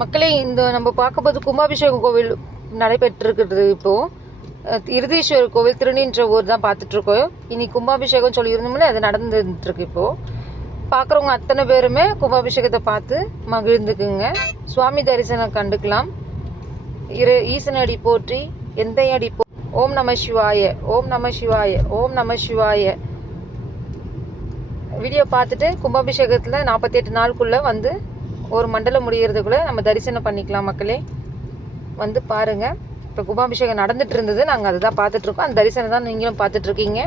மக்களே, இந்த நம்ம பார்க்கும்போது கும்பாபிஷேகம் கோவில் நடைபெற்றிருக்கிறது. இப்போது இருதீஸ்வரர் கோவில் திருநின்றவூர் தான் பார்த்துட்ருக்கோம். இனி கும்பாபிஷேகம் சொல்லியிருந்தோம்ல, அது நடந்துட்டுருக்கு. இப்போது பார்க்குறவங்க அத்தனை பேருமே கும்பாபிஷேகத்தை பார்த்து மகிழ்ந்துக்குங்க. சுவாமி தரிசனம் கண்டுக்கலாம். ஈசனடி போற்றி, எந்தையடி போ. ஓம் நம சிவாய, ஓம் நம சிவாய, ஓம் நம சிவாய. வீடியோ பார்த்துட்டு கும்பாபிஷேகத்தில் 48 நாளுக்குள்ளே வந்து ஒரு மண்டலம் முடிகிறதுக்குள்ளே நம்ம தரிசனம் பண்ணிக்கலாம். மக்களே வந்து பாருங்கள். இப்போ கும்பாபிஷேகம் நடந்துகிட்டு இருந்தது, நாங்கள் அதை தான் பார்த்துட்ருக்கோம். அந்த தரிசனம் தான் நீங்களும் பார்த்துட்ருக்கீங்க.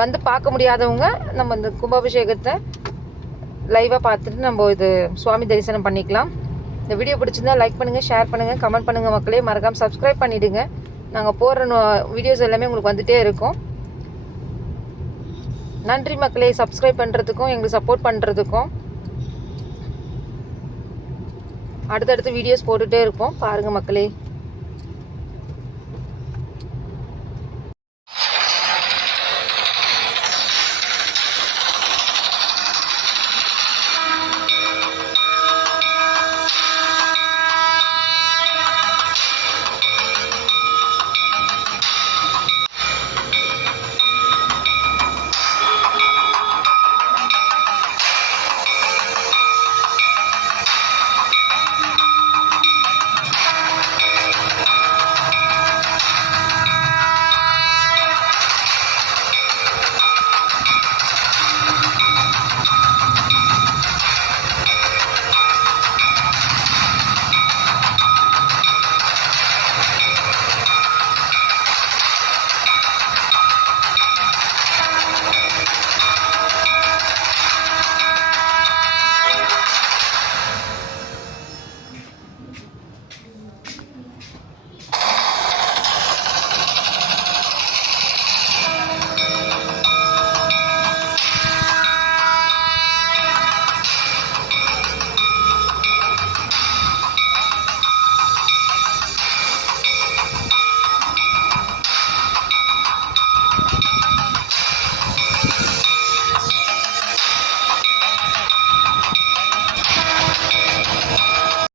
வந்து பார்க்க முடியாதவங்க நம்ம இந்த கும்பாபிஷேகத்தை லைவாக பார்த்துட்டு நம்ம இது சுவாமி தரிசனம் பண்ணிக்கலாம். இந்த வீடியோ பிடிச்சிருந்தால் லைக் பண்ணுங்கள், ஷேர் பண்ணுங்கள், கமெண்ட் பண்ணுங்கள். மக்களே மறக்காமல் சப்ஸ்கிரைப் பண்ணிவிடுங்க. நாங்கள் போடுற வீடியோஸ் எல்லாமே உங்களுக்கு வந்துகிட்டே இருக்கும். நன்றி மக்களே, சப்ஸ்கிரைப் பண்ணுறதுக்கும் எங்களுக்கு சப்போர்ட் பண்ணுறதுக்கும். அடுத்தடுத்து வீடியோஸ் போட்டுகிட்டே இருப்போம். பாருங்கள் மக்களே.